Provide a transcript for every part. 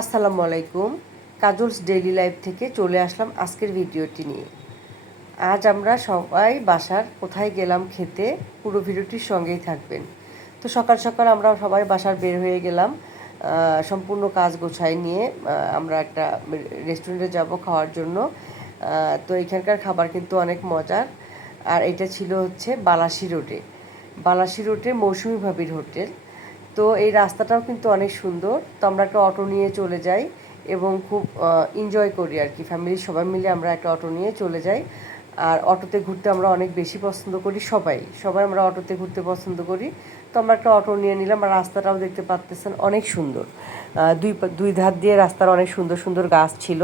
আসসালামু আলাইকুম। Kajol's daily life থেকে চলে আসলাম আজকের ভিডিওটি নিয়ে। আজ আমরা সবাই বাসার কোথায় গেলাম খেতে পুরো ভিডিওটির সঙ্গেই থাকবেন। তো সকাল সকাল আমরা সবাই বাসার বের হয়ে গেলাম। সম্পূর্ণ কাজ গোছাই নিয়ে আমরা একটা রেস্টুরেন্টে যাব খাওয়ার জন্য। তো এখানকার খাবার কিন্তু অনেক মজার। আর এটা ছিল হচ্ছে বালাসি রোডে। বালাসি রোডে মৌসুমি ভাবির হোটেল। তো এই রাস্তাটাও কিন্তু অনেক সুন্দর। তো আমরা একটা অটো নিয়ে চলে যাই এবং খুব এনজয় করি আর কি। ফ্যামিলির সবাই মিলে আমরা একটা অটো নিয়ে চলে যাই। আর অটোতে ঘুরতে আমরা অনেক বেশি পছন্দ করি সবাই। সবাই আমরা অটোতে ঘুরতে পছন্দ করি। তো আমরা একটা অটো নিয়ে নিলাম আর রাস্তাটাও দেখতে পাচ্তেছেন অনেক সুন্দর। দুই দুই ধার দিয়ে রাস্তার অনেক সুন্দর সুন্দর গাছ ছিল।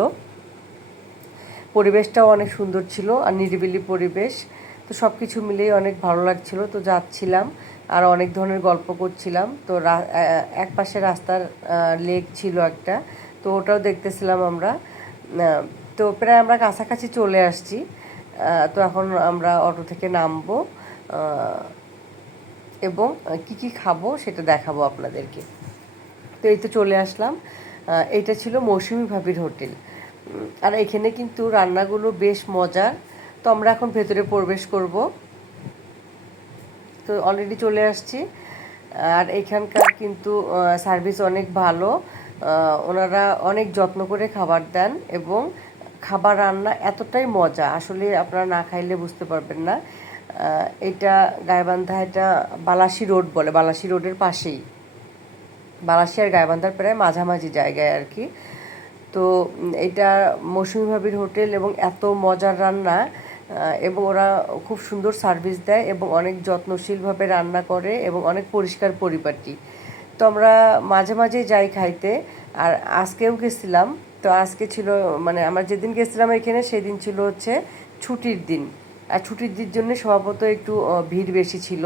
পরিবেশটাও অনেক সুন্দর ছিল আর নিরিবিলি পরিবেশ। তো সব কিছু মিলেই অনেক ভালো লাগছিল। তো যাচ্ছিলাম। আর অনেক ধরনের গল্প করছিলাম। তো এক পাশে রাস্তার লেক ছিল একটা, তো ওটাও দেখতেছিলাম আমরা। তো প্রায় আমরা কাছাকাছি চলে আসছি। তো এখন আমরা অটো থেকে নামবো এবং কি কি খাব সেটা দেখাবো আপনাদেরকে। তো এই তো চলে আসলাম। এটা ছিল মৌসুমি ভাবির হোটেল। আর এখানে কিন্তু রান্নাগুলো বেশ মজার। তো আমরা এখন ভেতরে প্রবেশ করব। তো অলরেডি চলে আসছি। আর এখানকার কিন্তু সার্ভিস অনেক ভালো। ওনারা অনেক যত্ন করে খাবার দেন এবং খাবার রান্না এতটাই মজা, আসলে আপনারা না খাইলে বুঝতে পারবেন না। এটা গাইবান্ধা, এটা বালাসি রোড বলে, বালাসি রোডের পাশেই। বালাসি আর গাইবান্ধার প্রায় মাঝামাঝি জায়গায় আর কি। তো এটা মৌসুমি ভাবির হোটেল এবং এত মজার রান্না। এবং ওরা খুব সুন্দর সার্ভিস দেয় এবং অনেক যত্নশীলভাবে রান্না করে এবং অনেক পরিষ্কার পরিপাটি। তো আমরা মাঝে মাঝে যাই খাইতে। আর আজকেও গেছিলাম। তো আজকে ছিল মানে আমরা যেদিন গেছিলাম এখানে, সেদিন ছিল হচ্ছে ছুটির দিন। আর ছুটির দিন জন্য স্বভাবত একটু ভিড় বেশি ছিল।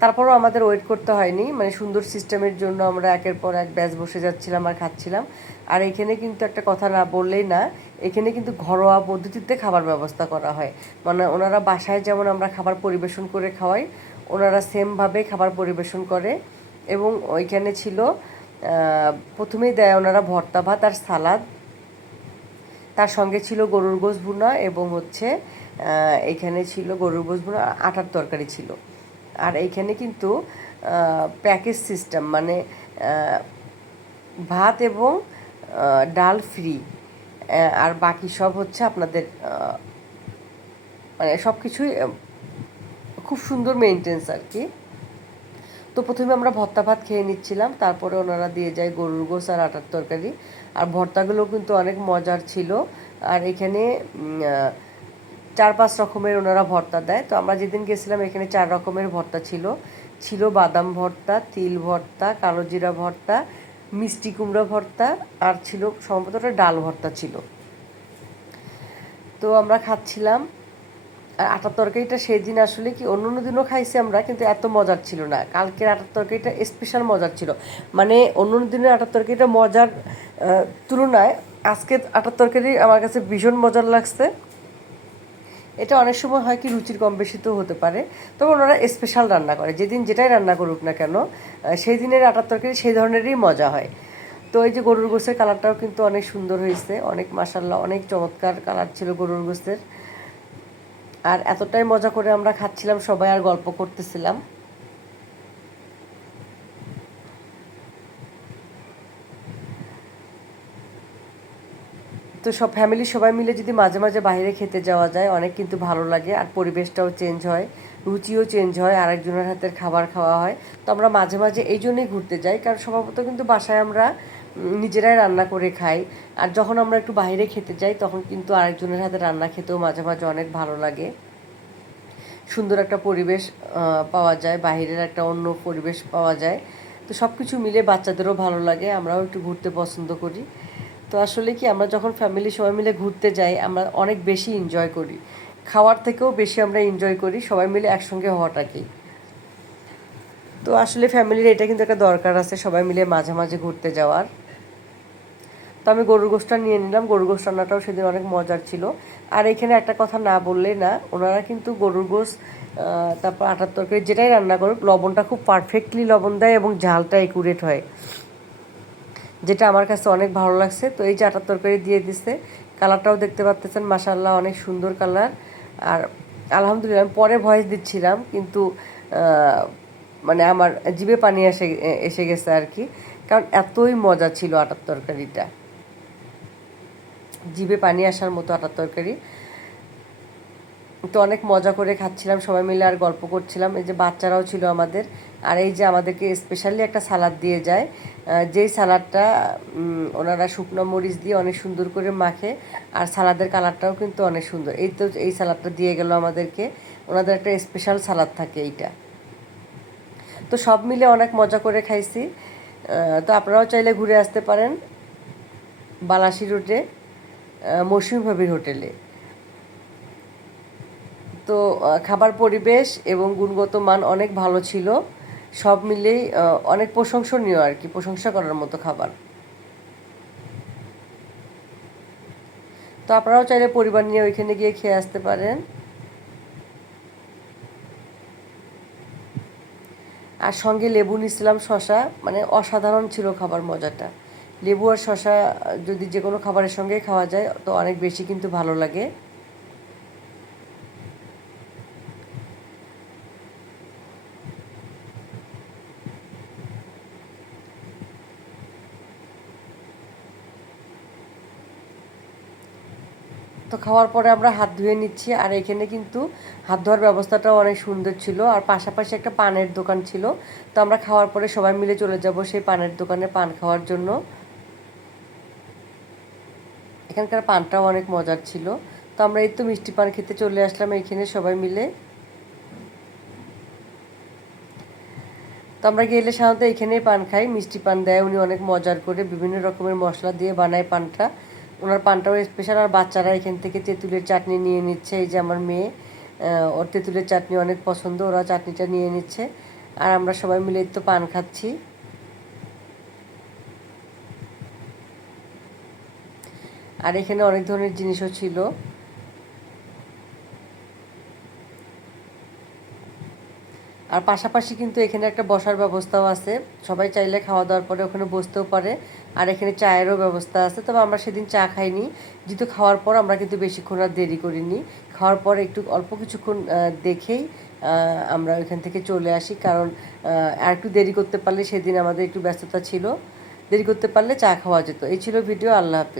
তারপরও আমাদের ওয়েট করতে হয়নি। মানে সুন্দর সিস্টেমের জন্য আমরা একের পর এক ব্যাচ বসে যাচ্ছিলাম আর খাচ্ছিলাম। আর এখানে কিন্তু একটা কথা না বললেই না এখানে কিন্তু ঘরোয়া পদ্ধতিতে খাবার ব্যবস্থা করা হয়। মানে ওনারা বাসায় যেমন আমরা খাবার পরিবেশন করে খাওয়াই, ওনারা সেমভাবে খাবার পরিবেশন করে এবং ওইখানে ছিল প্রথমেই দেয় ওনারা ভর্তা ভাত আর সালাদ। তার সঙ্গে ছিল গরুর গোশ ভুনা এবং হচ্ছে এখানে ছিল গরুর গোশ ভুনা, আটার তরকারি ছিল। আর এইখানে কিন্তু প্যাকেজ সিস্টেম মানে ভাত এবং ডাল ফ্রি। আর বাকি সব হচ্ছে আপনাদের মানে সব কিছুই খুব সুন্দর মেনটেন্স আর কি। তো প্রথমে আমরা ভর্তা ভাত খেয়ে নিচ্ছিলাম, তারপরে ওনারা দিয়ে যায় গরুর গোস আর আটার তরকারি। আর ভর্তাগুলো কিন্তু অনেক মজার ছিল। আর এখানে চার পাঁচ রকমের ওনারা ভর্তা দেয়। তো আমরা যেদিন গেছিলাম, এখানে চার রকমের ভর্তা ছিল। ছিল বাদাম ভর্তা, তিল ভর্তা কালো জিরা ভর্তা মিষ্টি কুমড়া ভর্তা আর ছিল সম্ভবত ওটা ডাল ভর্তা ছিল। তো আমরা খাচ্ছিলাম, আর আটার তরকারিটা সেই দিন আসলে কি অন্য অন্য দিনও খাইছি আমরা, কিন্তু এত মজার ছিল না। কালকের আটার তরকারিটা স্পেশাল মজার ছিল। মানে অন্য অন্য দিনের আটার তরকারিটা মজার তুলনায় আজকে আটার তরকারি আমার কাছে ভীষণ মজার লাগছে। এটা অনেক সময় হয় কি রুচির কম বেশি তো হতে পারে। তবে ওনারা স্পেশাল রান্না করে। যেদিন যেটাই রান্না করুক না কেন সেই দিনের আটার তরকারি সেই ধরনেরই মজা হয়। তো এই যে গরুর গোস্তের কালারটাও কিন্তু অনেক সুন্দর হয়েছে। অনেক মাসাল্লাহ অনেক চমৎকার কালার ছিল গরুর গোস্তের। আর এতটাই মজা করে আমরা খাচ্ছিলাম, সবাই আর গল্প করতেছিলাম। তো সব ফ্যামিলি সবাই মিলে যদি মাঝে মাঝে বাইরে খেতে যাওয়া যায়, অনেক কিন্তু ভালো লাগে আর পরিবেশটাও চেঞ্জ হয়, রুচিও চেঞ্জ হয়, আরেকজনের হাতের খাবার খাওয়া হয়। তো আমরা মাঝে মাঝে এই জন্যই ঘুরতে যাই, কারণ স্বভাবত কিন্তু বাসায় আমরা নিজেরাই রান্না করে খাই। আর যখন আমরা একটু বাইরে খেতে যাই, তখন কিন্তু আরেকজনের হাতে রান্না খেতেও মাঝে মাঝে অনেক ভালো লাগে। সুন্দর একটা পরিবেশ পাওয়া যায়, বাইরের একটা অন্য পরিবেশ পাওয়া যায়। তো সব কিছু মিলে বাচ্চাদেরও ভালো লাগে, আমরাও একটু ঘুরতে পছন্দ করি। তো আসলে কি, আমরা যখন ফ্যামিলি সবাই মিলে ঘুরতে যাই, আমরা অনেক বেশি এনজয় করি। খাওয়ার থেকেও বেশি আমরা এনজয় করি, সবাই মিলে একসঙ্গে হওয়াটাকেই তো আসলে ফ্যামিলির এটা কিন্তু একটা দরকার আছে, সবাই মিলে মাঝে মাঝে ঘুরতে যাওয়ার। তো আমি গরুর গোশটা নিয়ে নিলাম, গরুর গোশ রান্নাটাও সেদিন অনেক মজার ছিল। আর এখানে একটা কথা না বললে না, ওনারা কিন্তু গরুর গোশ তারপর আটার তরকারি যেটাই রান্না করুক, লবণটা খুব পারফেক্টলি লবণ দেয় এবং ঝালটা একুরেট হয়। যেটা আমার কাছে অনেক ভালো লাগছে। তো এই যে আটার তরকারি দিয়ে দিছে, কালারটাও দেখতে পাচ্তেছেন মাসাল্লাহ অনেক সুন্দর কালার। আর আলহামদুলিল্লাহ আমি পরে ভয়েস দিচ্ছিলাম, কিন্তু মানে আমার জিভে পানি এসে এসে গেছে আর কি। কারণ এতই মজা ছিল আটার তরকারিটা। জিভে পানি আসার মতো আটার তরকারি। তো অনেক মজা করে খাচ্ছিলাম, সবাই মিলে আর গল্প করছিলাম। এই যে বাচ্চারাও ছিল আমাদের, আর এই যে আমাদেরকে স্পেশালি একটা সালাদ দিয়ে যায় যেই সালাদটা ওনারা শুকনো মরিচ দিয়ে অনেক সুন্দর করে মাখে, আর সালাদের কালারটাও কিন্তু অনেক সুন্দর। এই তো এই সালাদটা দিয়ে গেল আমাদেরকে, ওনাদের একটা স্পেশাল সালাদ থাকে এইটা। তো সব মিলে অনেক মজা করে খাইছি। তো আপনারাও চাইলে ঘুরে আসতে পারেন, বালাসি রোডে মৌসুমি ভাবির হোটেলে। তো খাবার পরিবেশ এবং গুণগত মান অনেক ভালো ছিল। সব মিলেই অনেক প্রশংসনীয় আর কি, প্রশংসা করার মতো খাবার। তো আপনারাও চাইলে পরিবার নিয়ে ওইখানে গিয়ে খেয়ে আসতে পারেন। আর সঙ্গে লেবু নিছিলাম শশা মানে অসাধারণ ছিল খাবার মজাটা। লেবু আর শশা যদি যে কোনো খাবারের সঙ্গে খাওয়া যায়, তো অনেক বেশি কিন্তু ভালো লাগে। তো খাওয়ার পরে আমরা হাত ধুয়ে নিচ্ছি, আর এখানে কিন্তু হাত ধোয়ার ব্যবস্থাটাও অনেক সুন্দর ছিল। আর পাশাপাশি একটা পানের দোকান ছিল, তো আমরা খাওয়ার পরে সবাই মিলে চলে যাব সেই পানের দোকানে পান খাওয়ার জন্য। এখানকার পানটাও অনেক মজার ছিল। তো আমরা এই তো মিষ্টি পান খেতে চলে আসলাম এইখানে সবাই মিলে। তো আমরা গেলে সাধারণত এখানেই পান খাই, মিষ্টি পান দেয়, উনি অনেক মজার করে বিভিন্ন রকমের মশলা দিয়ে বানায় পানটা। ওনার পানটাও স্পেশাল আর বাচ্চারা এখান থেকে তেঁতুলের চাটনি নিয়ে নিচ্ছে। এই যে আমার মেয়ে ওর তেঁতুলের চাটনি অনেক পছন্দ, ওরা চাটনিটা নিয়ে নিচ্ছে। আর আমরা সবাই মিলে তো পান খাচ্ছি। আর এখানে অনেক ধরনের জিনিসও ছিল। আর পাশাপাশি কিন্তু এখানে একটা বসার ব্যবস্থাও আছে। সবাই চাইলে খাওয়া দাওয়ার পরে ওখানে বসতেও পারে। আর এখানে চায়েরও ব্যবস্থা আছে। তবে আমরা সেদিন চা খাইনি। যেহেতু খাওয়ার পর আমরা কিন্তু বেশিক্ষণ আর দেরি করিনি। খাওয়ার পর একটু অল্প কিছুক্ষণ দেখেই আমরা ওইখান থেকে চলে আসি। কারণ আর একটু দেরি করতে পারলে সেদিন আমাদের একটু ব্যস্ততা ছিল। দেরি করতে পারলে চা খাওয়া যেত। এই ছিল ভিডিও। আল্লাহ হাফিজ।